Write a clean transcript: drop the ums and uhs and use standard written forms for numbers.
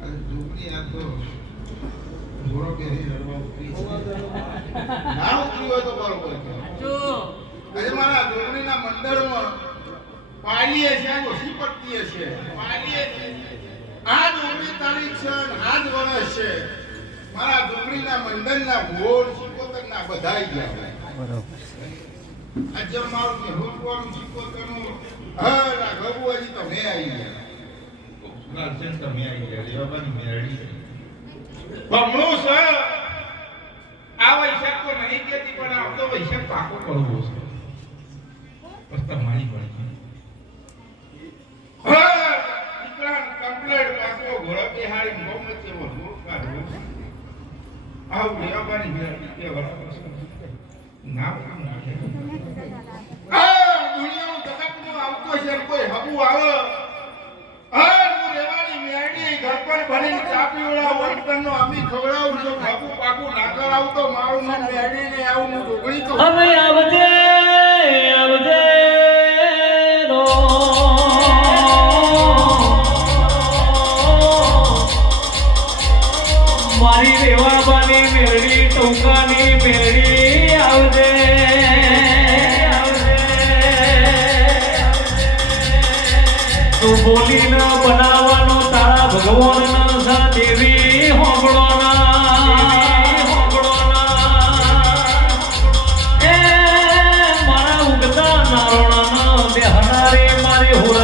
ઝૂંપડી આ તો ઘોડો પહેરી રડવા ઉતરી ના ઉતરી હોય તો બરોબર છે આજે મારા ઝૂંપડીના મંડળમાં પાડીએ છે ઓછી પડતી છે પાડીએ છે આજ 19 તારીખ છે આજ વર્ષ છે મારા ઝૂંપડીના મંડળના ઘોડ શિકોતરના બધાઈ ગયા બરોબર આજે મારું ને રૂપવાનું શિકોતરનું હરા ગબુઆજી તો મે આવી ગયા લાલચંદ તો મે આવી ગયા દેવાબાની મેરડી બમણો છે આ વૈશાખ તો નહીં કેતી પણ આવતો વૈશાખ પાકો કરવો છે બસ તમારી પડી હા ઇકરાન કમ્પ્લીટ પાકો ઘોડા બેહારી મોમ છે વો મૂર્ખા રો આવ દેવાબાની મેરડી કે વરા ના દુનિયાનું જગતમાં આવતો છે કોઈ હબુ આવે હું રેવાની મેરડી ઘર પર ભરીને ચા પીવડા વર્તનનો અમી ખવડાવું જો હબુ પાકું ના કરાવું તો મારું નામ મેરડી ને આવું હું ઢોકળી તો હવે આવજે આવજે રો મારી રેવાબાની મેરડી ટોકાની મેરડી આવજે તું બોલીને બનાવવાનો તારા ભગવાન ના દેવી હોંગળોના એ મારા ઉગતા નારોણા બેહનારે મારી હોર